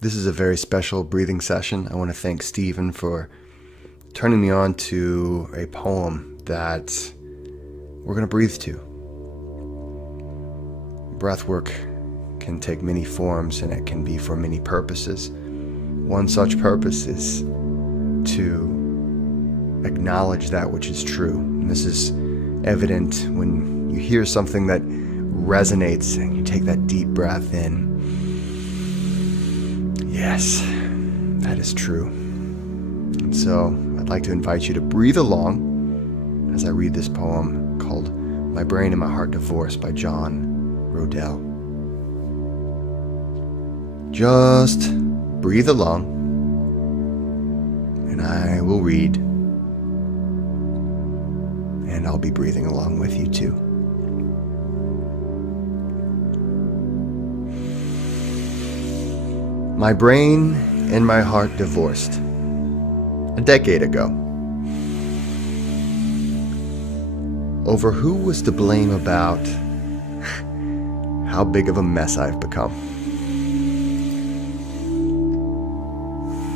This is a very special breathing session. I want to thank Stephen for turning me on to a poem that we're going to breathe to. Breathwork can take many forms and it can be for many purposes. One such purpose is to acknowledge that which is true. And this is evident when you hear something that resonates and you take that deep breath in. Yes, that is true. And so I'd like to invite you to breathe along as I read this poem called My Brain and My Heart Divorce by John Rodell. Just breathe along, and I will read, and I'll be breathing along with you too. My brain and my heart divorced a decade ago over who was to blame about how big of a mess I've become.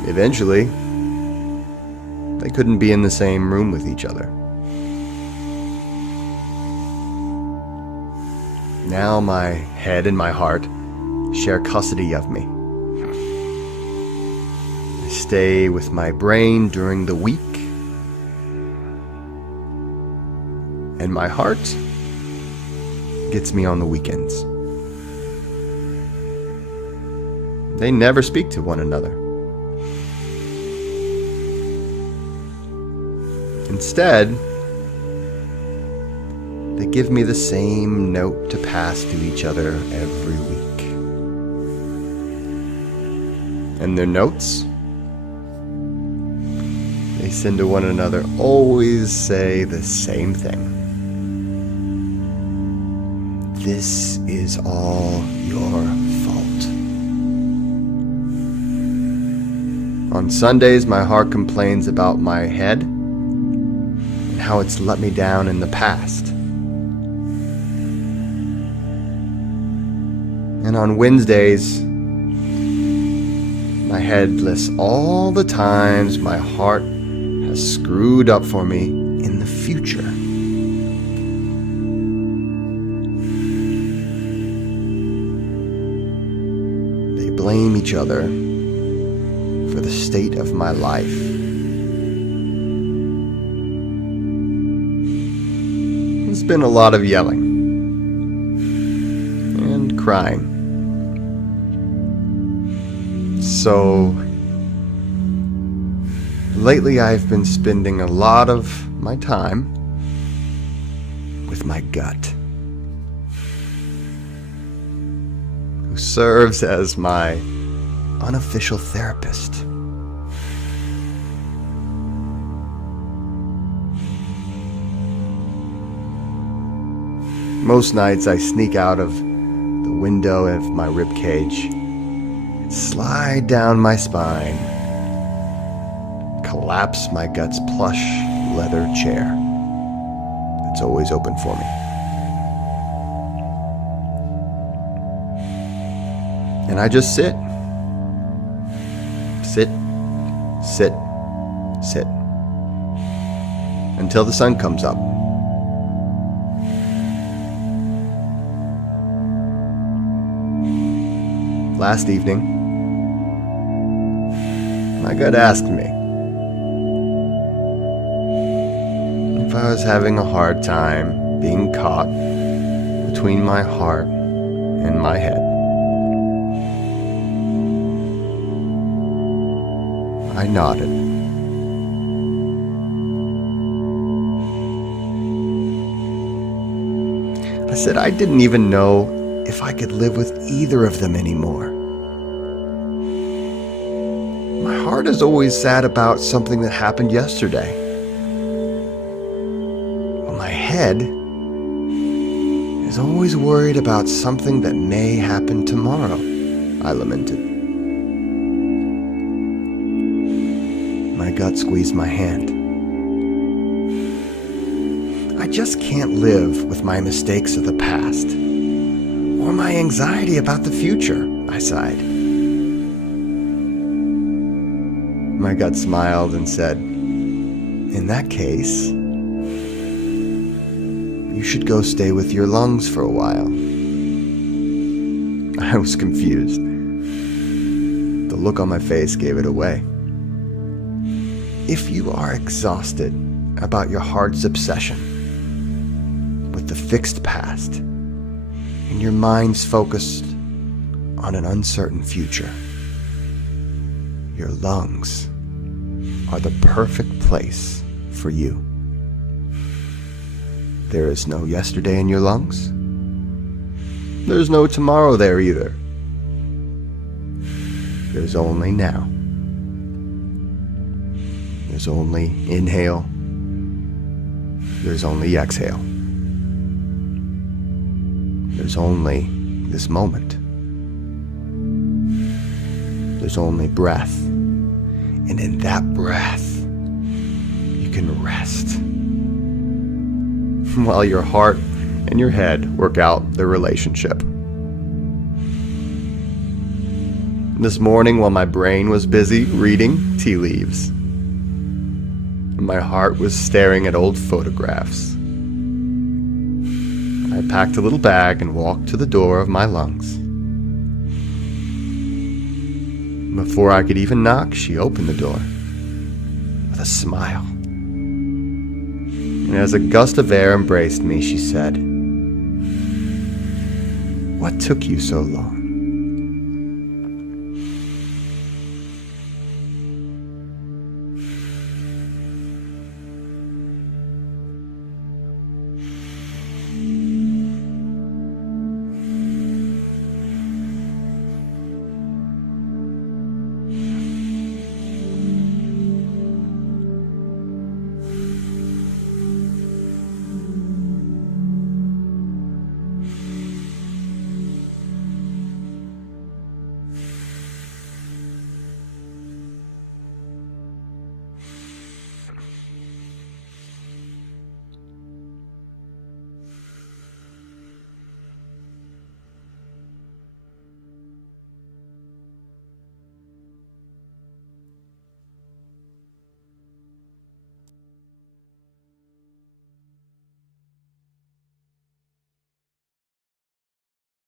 Eventually, they couldn't be in the same room with each other. Now my head and my heart share custody of me. I stay with my brain during the week, and my heart gets me on the weekends. They never speak to one another. Instead, they give me the same note to pass to each other every week. And their notes they send to one another always say the same thing. This is all your fault. On Sundays, my heart complains about my head and how it's let me down in the past. And on Wednesdays, my head lists all the times my heart has screwed up for me in the future. They blame each other for the state of my life. There's been a lot of yelling and crying. So lately I've been spending a lot of my time with my gut, who serves as my unofficial therapist. Most nights I sneak out of the window of my ribcage and slide down my spine, collapse my gut's plush leather chair that's always open for me. And I just sit, until the sun comes up. Last evening, my gut asked me if I was having a hard time being caught between my heart and my head. I nodded. I said I didn't even know if I could live with either of them anymore. My heart is always sad about something that happened yesterday. Well, my head is always worried about something that may happen tomorrow, I lamented. My gut squeezed my hand. I just can't live with my mistakes of the past, or my anxiety about the future, I sighed. My gut smiled and said, "In that case, you should go stay with your lungs for a while." I was confused. The look on my face gave it away. If you are exhausted about your heart's obsession with the fixed past and your mind's focused on an uncertain future, your lungs are the perfect place for you. There is no yesterday in your lungs. There's no tomorrow there either. There's only now. There's only inhale. There's only exhale. There's only this moment. There's only breath. And in that breath, you can rest while your heart and your head work out their relationship. This morning, while my brain was busy reading tea leaves, my heart was staring at old photographs, I packed a little bag and walked to the door of my lungs. Before I could even knock, she opened the door with a smile. And as a gust of air embraced me, she said, "What took you so long?"